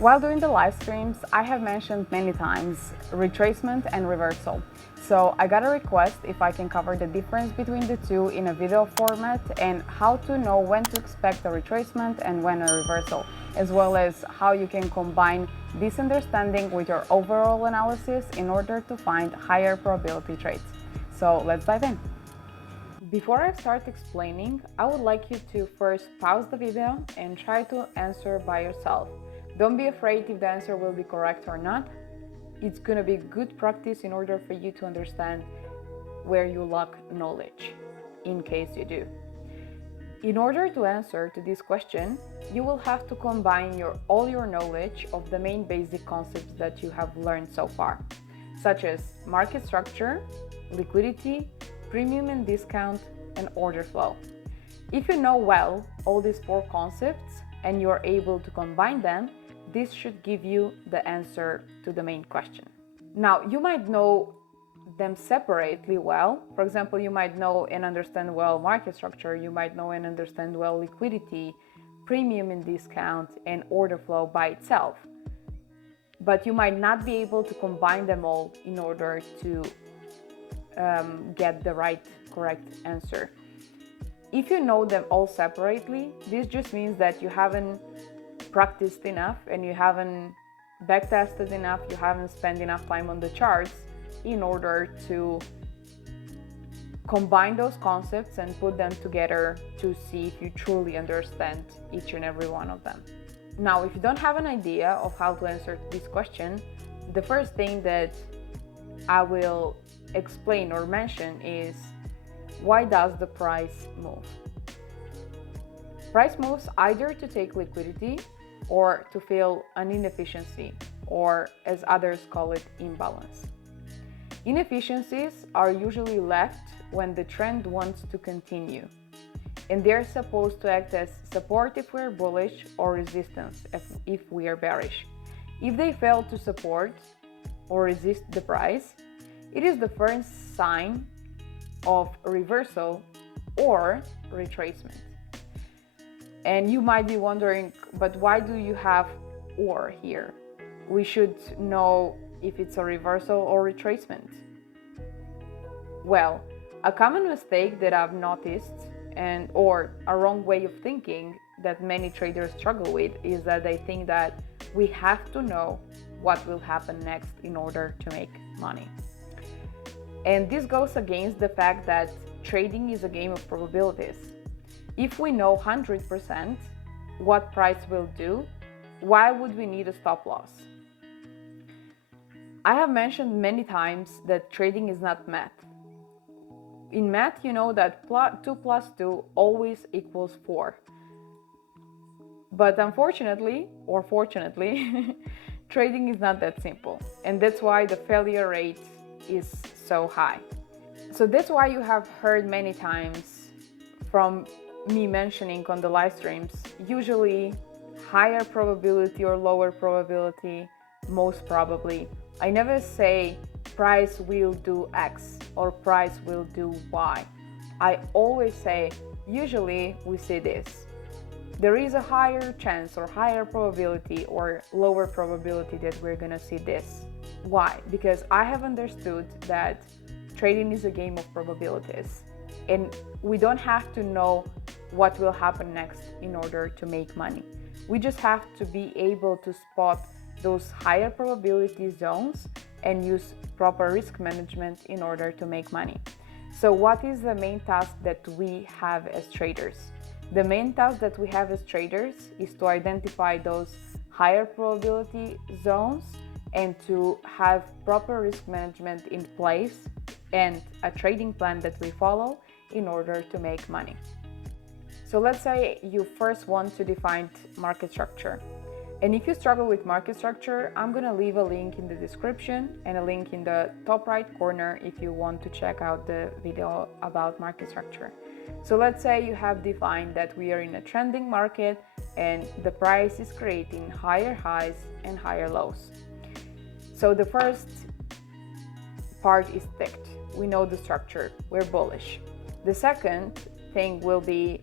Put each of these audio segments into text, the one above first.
While doing the live streams, I have mentioned many times retracement and reversal. So I got a request if I can cover the difference between the two in a video format and how to know when to expect a retracement and when a reversal, as well as how you can combine this understanding with your overall analysis in order to find higher probability trades. So let's dive in. Before I start explaining, I would like you to first pause the video and try to answer by yourself. Don't be afraid if the answer will be correct or not. It's going to be good practice in order for you to understand where you lack knowledge, in case you do. In order to answer to this question, you will have to combine all your knowledge of the main basic concepts that you have learned so far, such as market structure, liquidity, premium and discount, and order flow. If you know well all these four concepts and you are able to combine them, this should give you the answer to the main question. Now, you might know them separately well. For example, you might know and understand well market structure, you might know and understand well liquidity, premium and discount, and order flow by itself. But you might not be able to combine them all in order to get the correct answer. If you know them all separately, this just means that you haven't practiced enough and you haven't backtested enough, you haven't spent enough time on the charts in order to combine those concepts and put them together to see if you truly understand each and every one of them. Now, if you don't have an idea of how to answer this question, the first thing that I will explain or mention is, why does the price move? Price moves either to take liquidity or to fill an inefficiency, or as others call it, imbalance. Inefficiencies are usually left when the trend wants to continue, and they're supposed to act as support if we're bullish or resistance if we are bearish. If they fail to support or resist the price, it is the first sign of reversal or retracement. And you might be wondering, but why do you have or here? We should know if it's a reversal or retracement. Well, a common mistake that I've noticed or a wrong way of thinking that many traders struggle with is that they think that we have to know what will happen next in order to make money. And this goes against the fact that trading is a game of probabilities. If we know 100% what price will do, why would we need a stop loss? I have mentioned many times that trading is not math. In math, you know that 2 plus 2 always equals 4. But unfortunately, or fortunately, trading is not that simple. And that's why the failure rate is so high. So that's why you have heard many times from me mentioning on the live streams, usually higher probability or lower probability, most probably. I never say price will do X or price will do Y. I always say, usually we see this. There is a higher chance or higher probability or lower probability that we're gonna see this. Why? Because I have understood that trading is a game of probabilities, and we don't have to know what will happen next in order to make money. We just have to be able to spot those higher probability zones and use proper risk management in order to make money. So what is the main task that we have as traders? The main task that we have as traders is to identify those higher probability zones and to have proper risk management in place and a trading plan that we follow in order to make money. So let's say you first want to define market structure. And if you struggle with market structure, I'm going to leave a link in the description and a link in the top right corner if you want to check out the video about market structure. So let's say you have defined that we are in a trending market and the price is creating higher highs and higher lows. So the first part is ticked. We know the structure, we're bullish. The second thing will be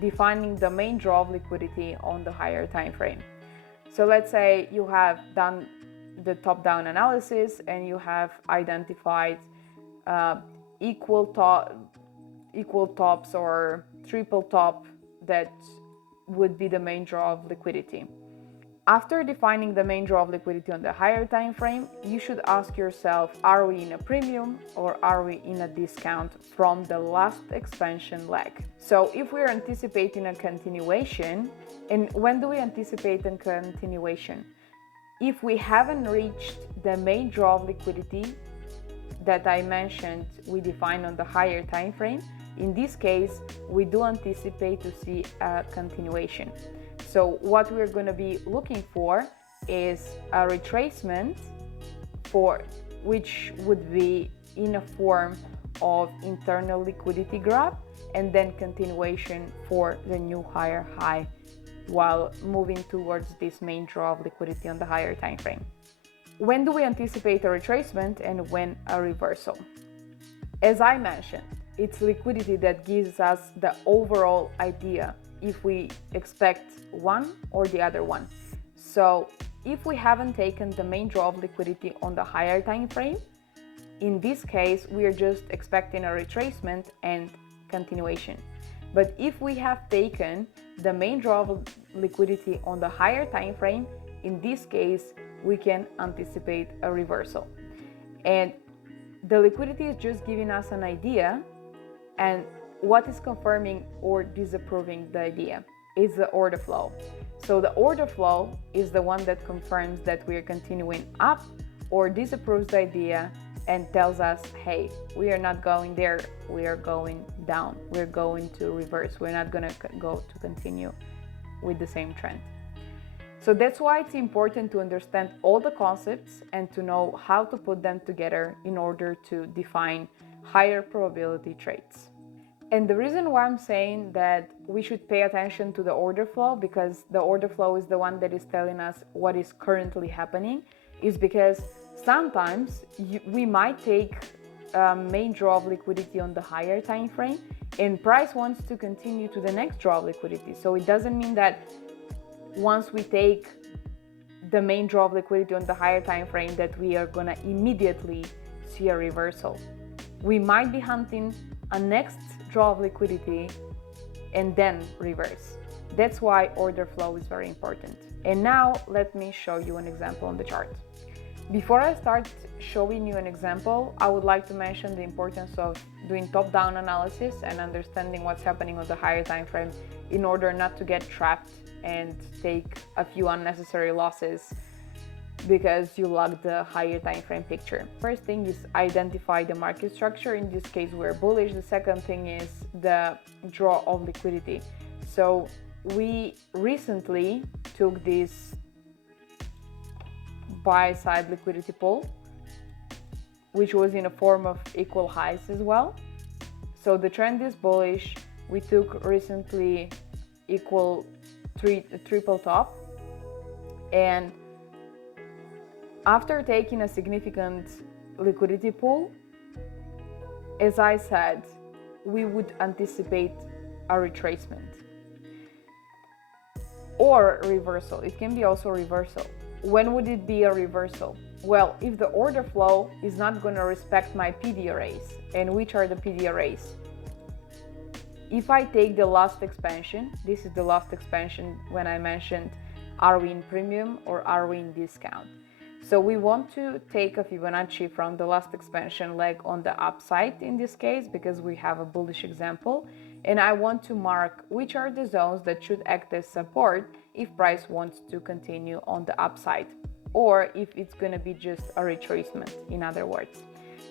defining the main draw of liquidity on the higher time frame. So let's say you have done the top-down analysis and you have identified equal tops or triple top that would be the main draw of liquidity. After defining the main draw of liquidity on the higher time frame, you should ask yourself, are we in a premium or are we in a discount from the last expansion leg? So if we're anticipating a continuation, and when do we anticipate a continuation? If we haven't reached the main draw of liquidity that I mentioned we define on the higher time frame, in this case, we do anticipate to see a continuation. So what we're going to be looking for is a retracement which would be in a form of internal liquidity grab and then continuation for the new higher high while moving towards this main draw of liquidity on the higher time frame. When do we anticipate a retracement and when a reversal? As I mentioned, it's liquidity that gives us the overall idea if we expect one or the other one. So if we haven't taken the main draw of liquidity on the higher time frame, in this case we are just expecting a retracement and continuation. But if we have taken the main draw of liquidity on the higher time frame, in this case we can anticipate a reversal. And the liquidity is just giving us an idea, and what is confirming or disapproving the idea is the order flow. So the order flow is the one that confirms that we are continuing up or disapproves the idea and tells us, hey, we are not going there, we are going down, we're going to reverse, we're not going to go to continue with the same trend. So that's why it's important to understand all the concepts and to know how to put them together in order to define higher probability trades. And the reason why I'm saying that we should pay attention to the order flow, because the order flow is the one that is telling us what is currently happening, is because sometimes we might take main draw of liquidity on the higher time frame and price wants to continue to the next draw of liquidity. So it doesn't mean that once we take the main draw of liquidity on the higher time frame that we are gonna immediately see a reversal. We might be hunting a next draw of liquidity and then reverse. That's why order flow is very important. And now let me show you an example on the chart. Before I start showing you an example, I would like to mention the importance of doing top-down analysis and understanding what's happening on the higher time frame in order not to get trapped and take a few unnecessary losses because you lack the higher time frame picture. First thing is identify the market structure. In this case, we're bullish. The second thing is the draw of liquidity. So we recently took this buy side liquidity pull, which was in a form of equal highs as well. So the trend is bullish. We took recently equal triple top, and after taking a significant liquidity pull, as I said, we would anticipate a retracement or reversal. It can be also reversal. When would it be a reversal? Well, if the order flow is not going to respect my PDRAs, and which are the PDRAs? If I take the last expansion, this is the last expansion when I mentioned are we in premium or are we in discount? So we want to take a Fibonacci from the last expansion leg on the upside in this case, because we have a bullish example, and I want to mark which are the zones that should act as support if price wants to continue on the upside, or if it's going to be just a retracement, in other words.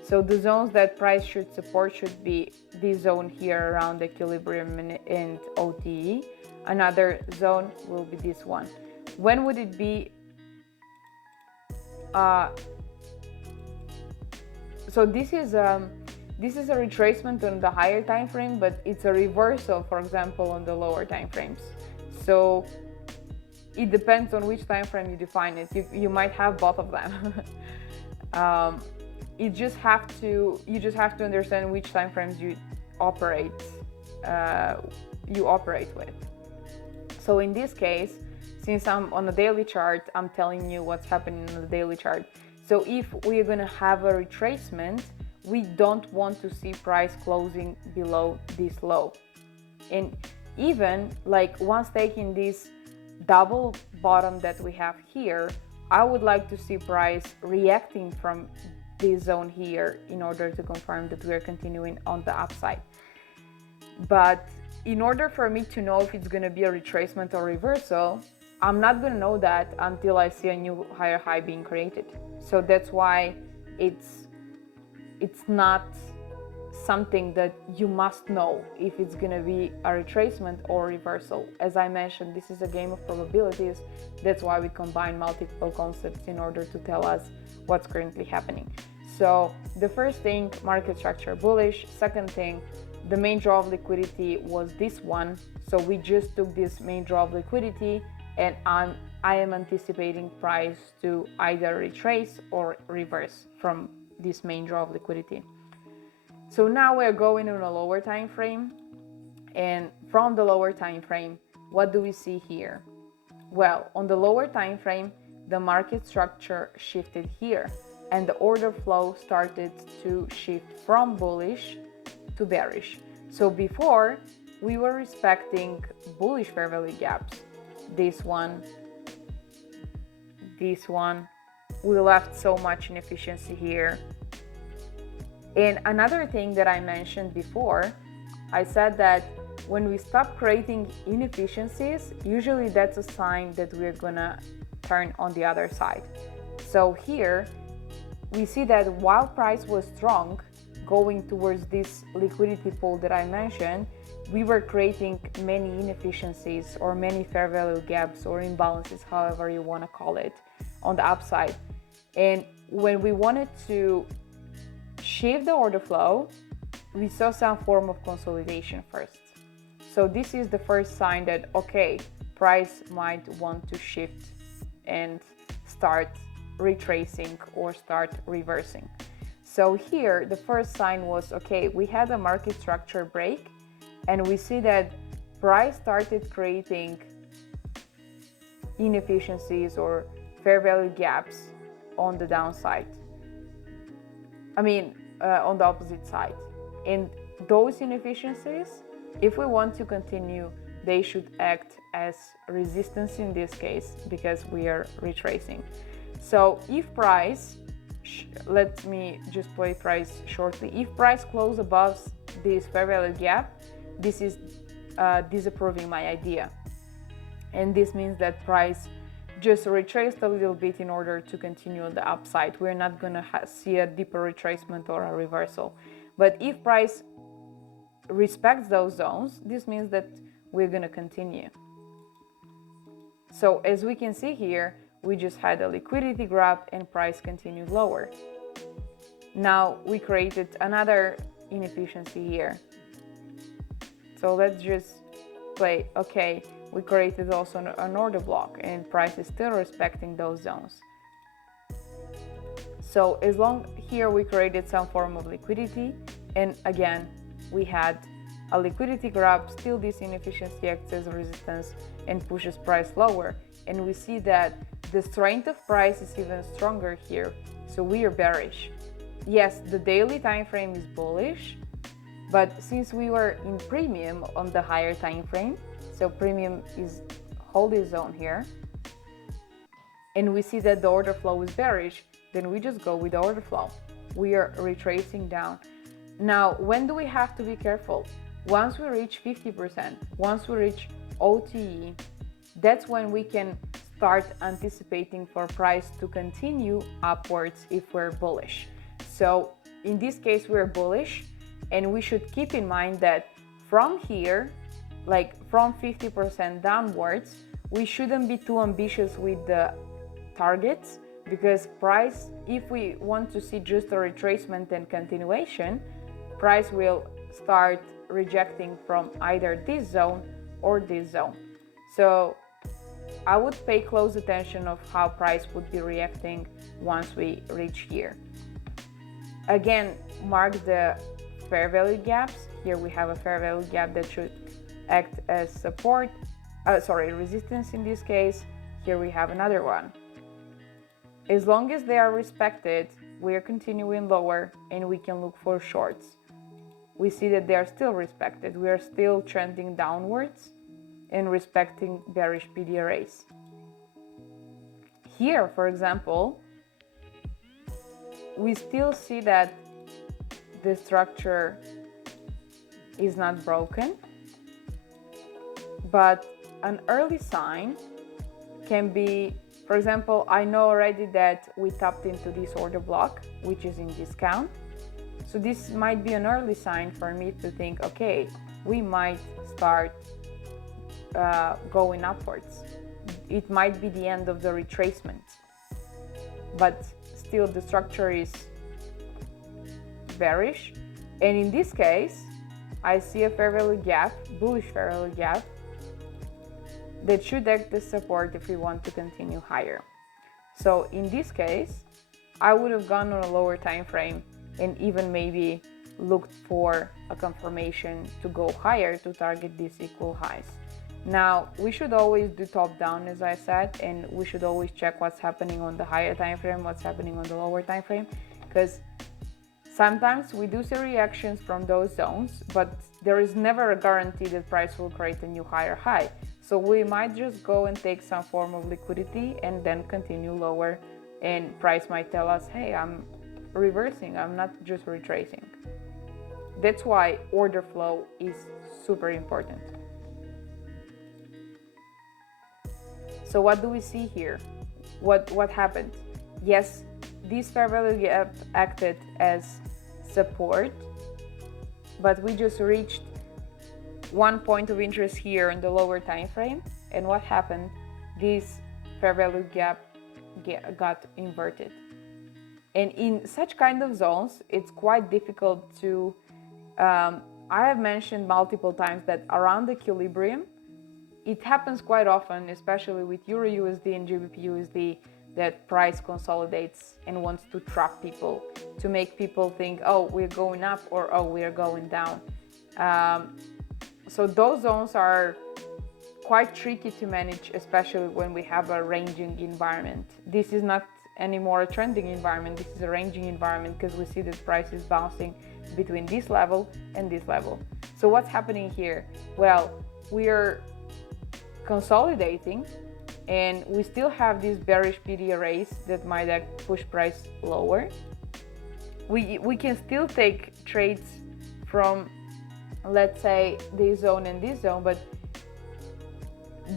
So the zones that price should support should be this zone here around equilibrium and OTE. Another zone will be this one. When would it be? So this is a retracement on the higher time frame, but it's a reversal, for example, on the lower time frames. So it depends on which time frame you define it. You might have both of them. You just have to understand which time frames you operate with. So in this case, since I'm on a daily chart, I'm telling you what's happening on the daily chart. So if we're gonna have a retracement, we don't want to see price closing below this low. And even like once taking this double bottom that we have here, I would like to see price reacting from this zone here in order to confirm that we are continuing on the upside. But in order for me to know if it's going to be a retracement or reversal, I'm not going to know that until I see a new higher high being created. So that's why it's not something that you must know if it's going to be a retracement or reversal. As I mentioned, this is a game of probabilities. That's why we combine multiple concepts in order to tell us what's currently happening. So the first thing, market structure bullish. Second thing, the main draw of liquidity was this one. So we just took this main draw of liquidity, and I am anticipating price to either retrace or reverse from this main draw of liquidity. So now we're going on a lower time frame, and from the lower time frame, what do we see here? Well, on the lower time frame, the market structure shifted here, and the order flow started to shift from bullish to bearish. So before, we were respecting bullish fair value gaps. This one, we left so much inefficiency here. And another thing that I mentioned before, I said that when we stop creating inefficiencies, usually that's a sign that we're gonna turn on the other side. So here, we see that while price was strong, going towards this liquidity pool that I mentioned, we were creating many inefficiencies or many fair value gaps or imbalances, however you wanna call it, on the upside. And when we wanted to shift the order flow, we saw some form of consolidation first. So this is the first sign that, okay, price might want to shift and start retracing or start reversing. So here, the first sign was, okay, we had a market structure break, and we see that price started creating inefficiencies or fair value gaps on the downside. On the opposite side. And those inefficiencies, if we want to continue, they should act as resistance in this case, because we are retracing. So if price, let me just play price shortly. If price close above this fair value gap, this is disapproving my idea. And this means that price just retraced a little bit in order to continue on the upside. We're not gonna see a deeper retracement or a reversal. But if price respects those zones, this means that we're gonna continue. So as we can see here, we just had a liquidity grab and price continued lower. Now we created another inefficiency here. So let's just play, okay, we created also an order block, and price is still respecting those zones. So as long here we created some form of liquidity, and again we had a liquidity grab, still this inefficiency acts as resistance and pushes price lower, and we see that the strength of price is even stronger here, so we are bearish. Yes, the daily time frame is bullish, but since we were in premium on the higher time frame, so premium is holding zone here, and we see that the order flow is bearish, then we just go with the order flow. We are retracing down. Now, when do we have to be careful? Once we reach 50%, once we reach OTE, that's when we can start anticipating for price to continue upwards if we're bullish. So in this case, we're bullish, and we should keep in mind that from here, like from 50% downwards, we shouldn't be too ambitious with the targets, because price, if we want to see just a retracement and continuation, price will start rejecting from either this zone or this zone. So I would pay close attention of how price would be reacting once we reach here. Again, mark the fair value gaps. Here we have a fair value gap that should act as support, resistance in this case. here we have another one. As long as they are respected, we are continuing lower and we can look for shorts. We see that they are still respected. We are still trending downwards and respecting bearish PDRAs. Here, for example, we still see that the structure is not broken, but an early sign can be, for example, I know already that we tapped into this order block, which is in discount. So this might be an early sign for me to think, okay, we might start going upwards. It might be the end of the retracement, but still the structure is bearish. And in this case, I see a fair value gap, bullish fair value gap, that should act as support if we want to continue higher. So in this case, I would have gone on a lower time frame and even maybe looked for a confirmation to go higher to target these equal highs. Now, we should always do top down, as I said, and we should always check what's happening on the higher time frame, what's happening on the lower time frame, because sometimes we do see reactions from those zones, but there is never a guarantee that price will create a new higher high. So we might just go and take some form of liquidity and then continue lower, and price might tell us, hey, I'm reversing, I'm not just retracing. That's why order flow is super important. So what do we see here? What happened? Yes, this fair value gap acted as support, but we just reached one point of interest here in the lower time frame, and what happened? This fair value gap got inverted. And in such kind of zones, it's quite difficult to I have mentioned multiple times that around equilibrium, it happens quite often, especially with Euro USD and GBP USD, that price consolidates and wants to trap people, to make people think, oh, we're going up, or oh, we're going down. So those zones are quite tricky to manage, especially when we have a ranging environment. This is not anymore a trending environment, this is a ranging environment, because we see that price is bouncing between this level and this level. So what's happening here? Well, we are consolidating and we still have these bearish PDRAs that might push price lower. We can still take trades from, let's say, this zone and this zone, but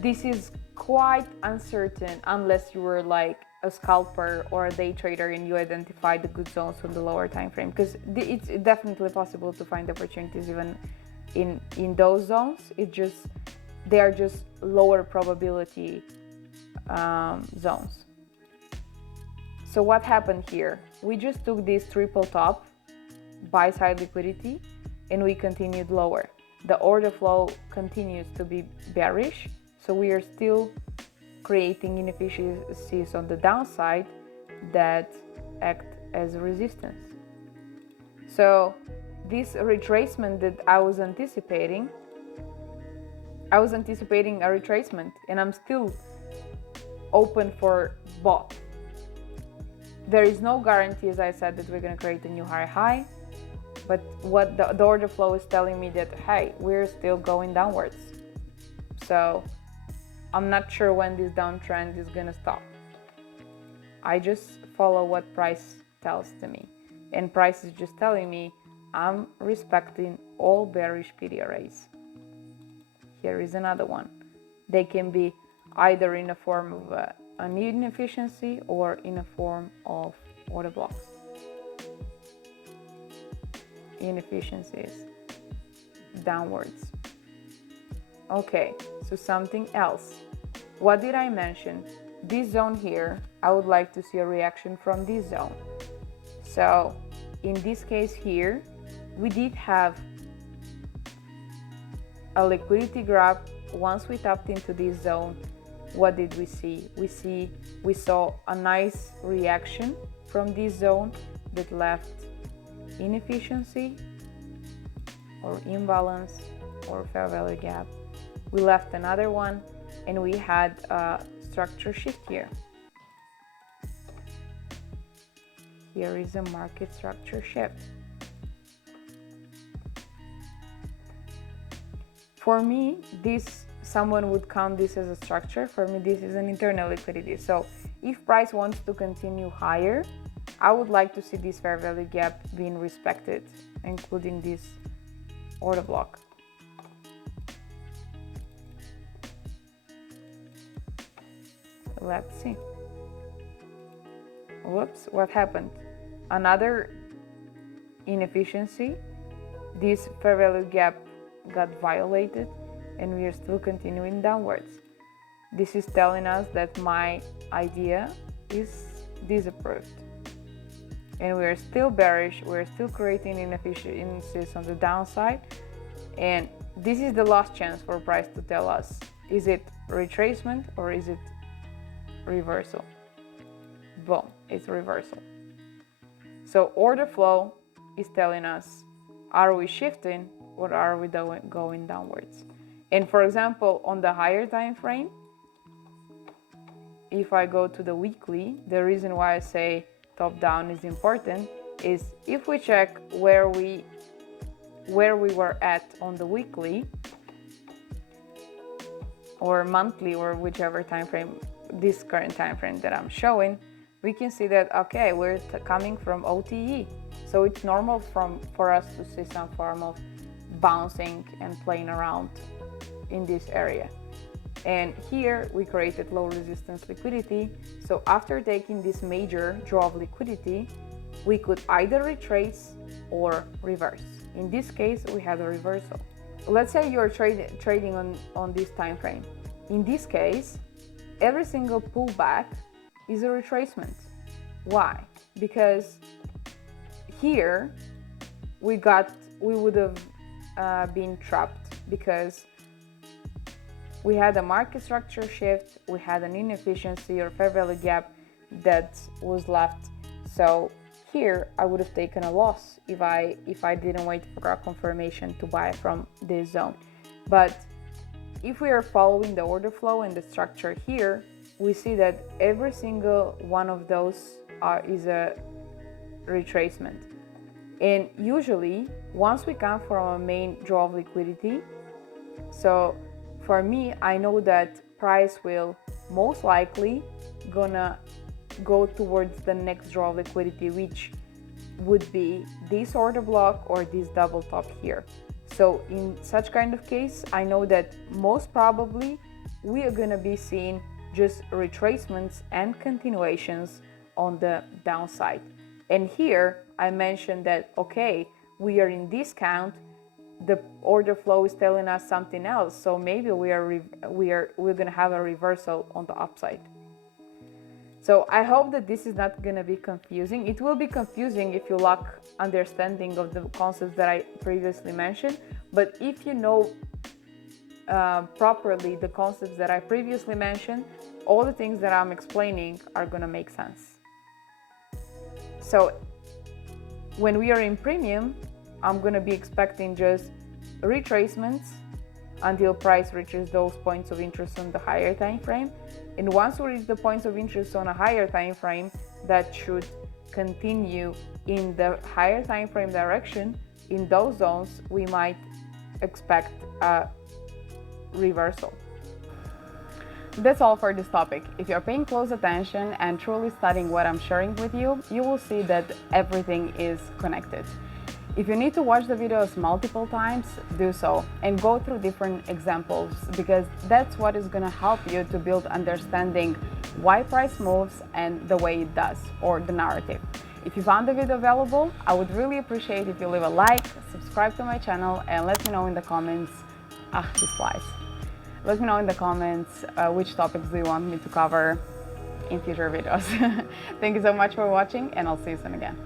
this is quite uncertain unless you were like a scalper or a day trader and you identify the good zones from the lower time frame, because it's definitely possible to find opportunities even in those zones. They are just lower probability zones. So what happened here? We just took this triple top, buy side liquidity, and we continued lower. The order flow continues to be bearish, so we are still creating inefficiencies on the downside that act as resistance. So this retracement that I was anticipating a retracement, and I'm still open for both. There is no guarantee, as I said, that we're going to create a new higher high, but what the order flow is telling me that, hey, we're still going downwards. So I'm not sure when this downtrend is going to stop. I just follow what price tells to me, and price is just telling me I'm respecting all bearish PDRAs. Here is another one. They can be either in a form of an inefficiency or in a form of order blocks. Inefficiencies downwards. Okay, so something else. What did I mention? This zone here, I would like to see a reaction from this zone. So in this case here, we did have a liquidity grab. Once we tapped into this zone, what did we see? We saw a nice reaction from this zone that left inefficiency or imbalance or fair value gap. We left another one, and we had a structure shift here. Here is a market structure shift. For me, someone would count this as a structure. For me, this is an internal liquidity. So if price wants to continue higher, I would like to see this fair value gap being respected, including this order block. Let's see. Whoops, what happened? Another inefficiency. This fair value gap got violated and we are still continuing downwards. This is telling us that my idea is disapproved. And we are still bearish, we're still creating inefficiencies on the downside. And this is the last chance for price to tell us, is it retracement or is it reversal? Boom, it's reversal. So order flow is telling us, are we shifting or are we going downwards? And for example, on the higher time frame, if I go to the weekly, the reason why I say top down is important is if we check where we were at on the weekly or monthly or whichever time frame, this current time frame that I'm showing, we can see that okay, we're coming from OTE, so it's normal for us to see some form of bouncing and playing around in this area. And here we created low resistance liquidity. So after taking this major draw of liquidity, we could either retrace or reverse. In this case, we had a reversal. Let's say you're trading on this time frame. In this case, every single pullback is a retracement. Why? Because here we would have been trapped because we had a market structure shift, we had an inefficiency or fair value gap that was left. So here I would have taken a loss if I didn't wait for a confirmation to buy from this zone. But if we are following the order flow and the structure here, we see that every single one of those is a retracement. And usually, once we come from a main draw of liquidity, so for me, I know that price will most likely gonna go towards the next draw of liquidity, which would be this order block or this double top here. So in such kind of case, I know that most probably we are gonna be seeing just retracements and continuations on the downside. And here I mentioned that, okay, we are in discount, the order flow is telling us something else, so maybe we're gonna have a reversal on the upside. So I hope that this is not gonna be confusing. It will be confusing if you lack understanding of the concepts that I previously mentioned, but if you know properly the concepts that I previously mentioned, all the things that I'm explaining are gonna make sense. So when we are in premium, I'm gonna be expecting just retracements until price reaches those points of interest on the higher time frame. And once we reach the points of interest on a higher time frame, that should continue in the higher time frame direction. In those zones, we might expect a reversal. That's all for this topic. If you're paying close attention and truly studying what I'm sharing with you, you will see that everything is connected. If you need to watch the videos multiple times, do so and go through different examples, because that's what is going to help you to build understanding why price moves and the way it does, or the narrative. If you found the video valuable, I would really appreciate if you leave a like, subscribe to my channel, and let me know in the comments, this flies. Let me know in the comments which topics do you want me to cover in future videos. Thank you so much for watching, and I'll see you soon again.